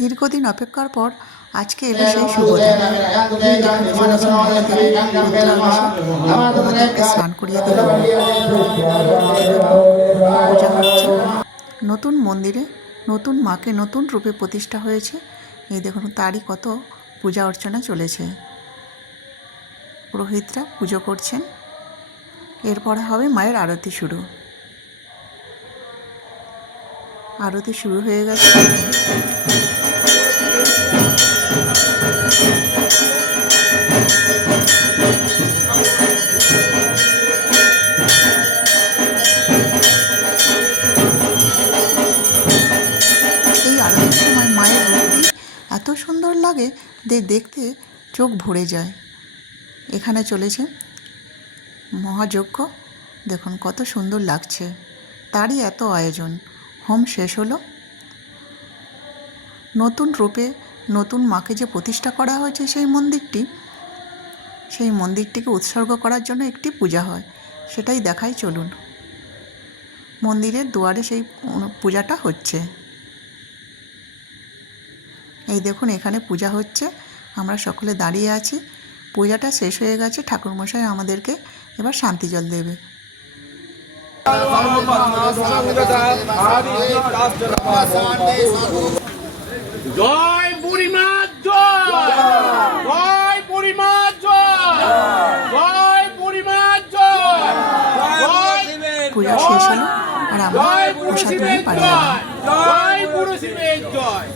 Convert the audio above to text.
দীর্ঘদিন অপেক্ষার পর আজকে এলো সেই শুভ দিন। যেখানে চলেছে মহাদেবের রুদ্রাভিষেক, মহাদেবকে স্নান করিয়ে দিল। পূজা হচ্ছে নতুন মন্দিরে, নতুন মাকে নতুন রূপে প্রতিষ্ঠা হয়েছে। এই দেখুন তারই কত পূজা অর্চনা চলেছে। পুরোহিতরা পুজো করছেন। এরপরে হবে মায়ের আরতি শুরু। আরতি শুরু হয়ে গেছে। এই আরতির সময় মায়ের রূপটি এত সুন্দর লাগে দেখতে চোখ ভরে যায়। এখানে চলেছে মহাযজ্ঞ, দেখুন কত সুন্দর লাগছে। তারই এত আয়োজন। হোম শেষ হলো। নতুন রূপে নতুন মাকে যে প্রতিষ্ঠা করা হয়েছে সেই মন্দিরটিকে উৎসর্গ করার জন্য একটি পূজা হয়, সেটাই দেখাই চলুন। মন্দিরের দুয়ারে সেই পূজাটা হচ্ছে। এই দেখুন এখানে পূজা হচ্ছে, আমরা সকলে দাঁড়িয়ে আছি। পূজাটা শেষ হয়ে গেছে। ঠাকুরমশাই আমাদেরকে এবার শান্তি জল দেবে। জয় বুড়িমা জয়, জয় বুড়িমা জয়, জয় বুড়িমা জয়, পূজা শেষ হলো আর আমরা প্রসাদ নিয়ে বাড়ি এলাম। জয় বুড়ো শিবের জয়।